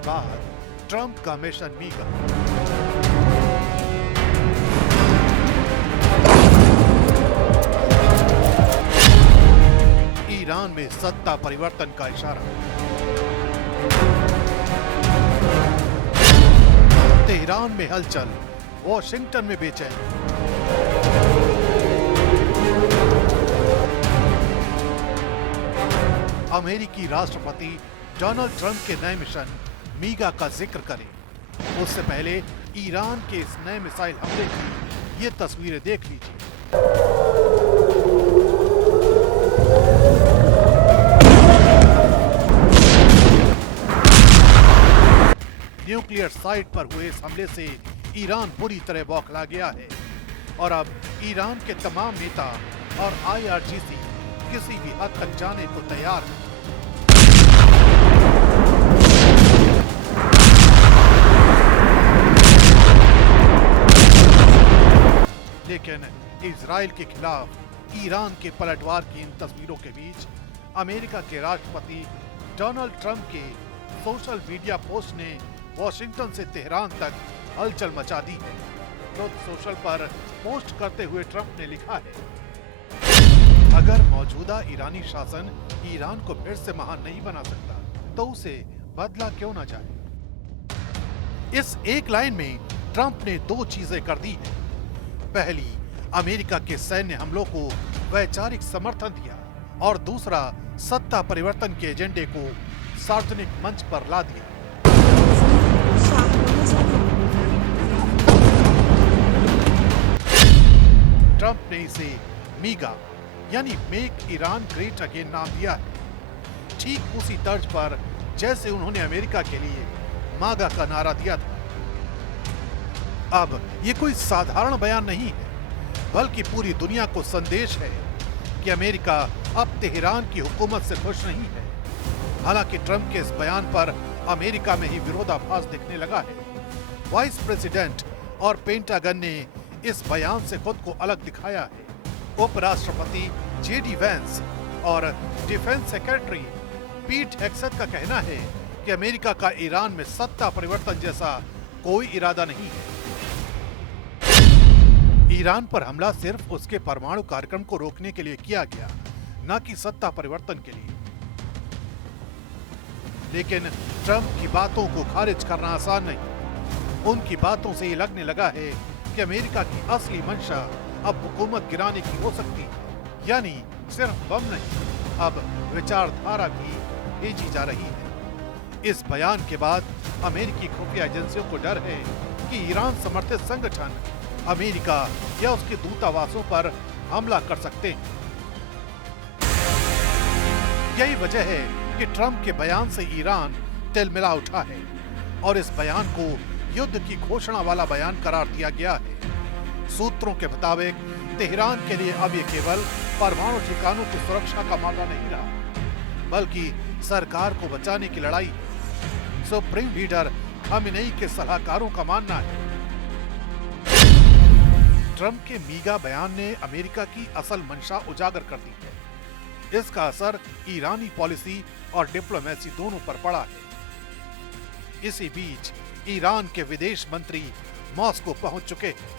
के बाद ट्रंप का मिशन मीगा। ईरान में सत्ता परिवर्तन का इशारा। तेहरान में हलचल, वॉशिंगटन में बेचैन। अमेरिकी राष्ट्रपति डोनाल्ड ट्रंप के नए मिशन मीगा का जिक्र करें। उससे पहले ईरान के इस नए मिसाइल हमले की ये तस्वीरें देख लीजिए। न्यूक्लियर साइट पर हुए इस हमले से ईरान बुरी तरह बौखला गया है और अब ईरान के तमाम नेता और IRGC किसी भी हद तक जाने को तैयार है। लेकिन इजराइल के खिलाफ ईरान के पलटवार की इन तस्वीरों के बीच अमेरिका के राष्ट्रपति डोनाल्ड ट्रंप के सोशल मीडिया पोस्ट ने वॉशिंगटन से तेहरान तक हलचल मचा दी है। ट्रुथ सोशल पर पोस्ट करते हुए ट्रंप ने लिखा है, अगर मौजूदा ईरानी शासन ईरान को फिर से महान नहीं बना सकता तो उसे बदला क्यों ना जाए। इस एक लाइन में ट्रंप ने दो चीजें कर दी है। पहली, अमेरिका के सैन्य हमलों को वैचारिक समर्थन दिया और दूसरा, सत्ता परिवर्तन के एजेंडे को सार्वजनिक मंच पर ला दिया। ट्रंप ने इसे मीगा यानी मेक ईरान ग्रेट अगेन नाम दिया है, ठीक उसी तर्ज पर जैसे उन्होंने अमेरिका के लिए मागा का नारा दिया था। अब ये कोई साधारण बयान नहीं है, बल्कि पूरी दुनिया को संदेश है कि अमेरिका अब तेहरान की हुकूमत से खुश नहीं है। हालांकि ट्रंप के इस बयान पर अमेरिका में ही विरोधाभास दिखने लगा है। वाइस प्रेसिडेंट और पेंटागन ने इस बयान से खुद को अलग दिखाया है। उपराष्ट्रपति JD वैंस और डिफेंस सेक्रेटरी पीट हेग्सेथ का कहना है कि अमेरिका का ईरान में सत्ता परिवर्तन जैसा कोई इरादा नहीं है। ईरान पर हमला सिर्फ उसके परमाणु कार्यक्रम को रोकने के लिए किया गया, न कि सत्ता परिवर्तन के लिए। लेकिन ट्रंप की बातों को खारिज करना आसान नहीं। उनकी बातों से ये लगने लगा है कि अमेरिका की असली मंशा अब हुकूमत गिराने की हो सकती है, यानी सिर्फ बम नहीं, अब विचारधारा भी भेजी जा रही है। इस बयान के बाद अमेरिकी खुफिया एजेंसियों को डर है कि ईरान समर्थित संगठन अमेरिका या उसके दूतावासों पर हमला कर सकते हैं। यही वजह है कि ट्रंप के बयान से ईरान तिलमिला उठा है और इस बयान को युद्ध की घोषणा वाला बयान करार दिया गया है। सूत्रों के मुताबिक तेहरान के लिए अब ये केवल परमाणु ठिकानों की सुरक्षा का मामला नहीं रहा, बल्कि सरकार को बचाने की लड़ाई है। सुप्रीम लीडर खामेनेई के सलाहकारों का मानना है। ट्रंप के मीगा बयान ने अमेरिका की असल मंशा उजागर कर दी है। इसका असर ईरानी पॉलिसी और डिप्लोमेसी दोनों पर पड़ा है। इसी बीच ईरान के विदेश मंत्री मॉस्को पहुंच चुके हैं।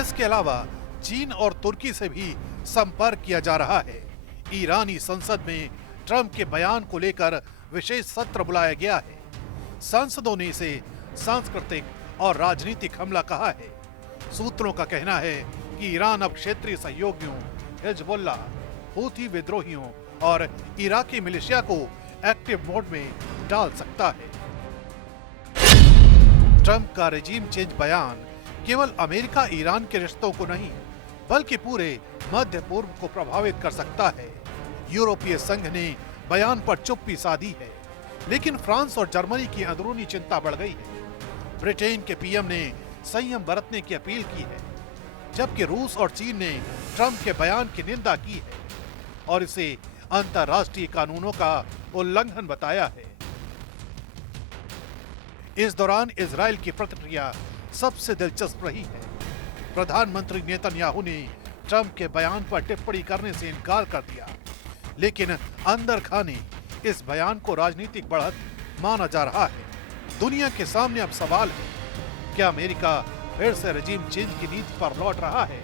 इसके अलावा चीन और तुर्की से भी संपर्क किया जा रहा है। ईरानी संसद में ट्रंप के बयान को लेकर विशेष सत्र बुलाया गया है। सांसदों ने इसे सांस्कृतिक और राजनीतिक हमला कहा है। सूत्रों का कहना है कि ईरान अब क्षेत्रीय सहयोगियों हिजबुल्लाह हूथी विद्रोहियों और इराकी मिलिशिया को एक्टिव मोड में डाल सकता है। ट्रंप का रेजिम चेंज बयान केवल अमेरिका ईरान के रिश्तों को नहीं बल्कि पूरे मध्य पूर्व को प्रभावित कर सकता है। यूरोपीय संघ ने बयान पर चुप्पी साधी है, लेकिन फ्रांस और जर्मनी की अंदरूनी चिंता बढ़ गई है। ब्रिटेन के पीएम ने संयम बरतने की अपील की है, जबकि रूस और चीन ने ट्रंप के बयान की निंदा की है और इसे अंतर्राष्ट्रीय कानूनों का उल्लंघन बताया है। इस दौरान इजराइल की प्रतिक्रिया सबसे दिलचस्प रही है। प्रधानमंत्री नेतन्याहू ने ट्रंप के बयान पर टिप्पणी करने से इनकार कर दिया, लेकिन अंदर खाने इस बयान को राजनीतिक बढ़त माना जा रहा है। दुनिया के सामने अब सवाल है, क्या अमेरिका फिर से रेजिम चेंज की नीति पर लौट रहा है?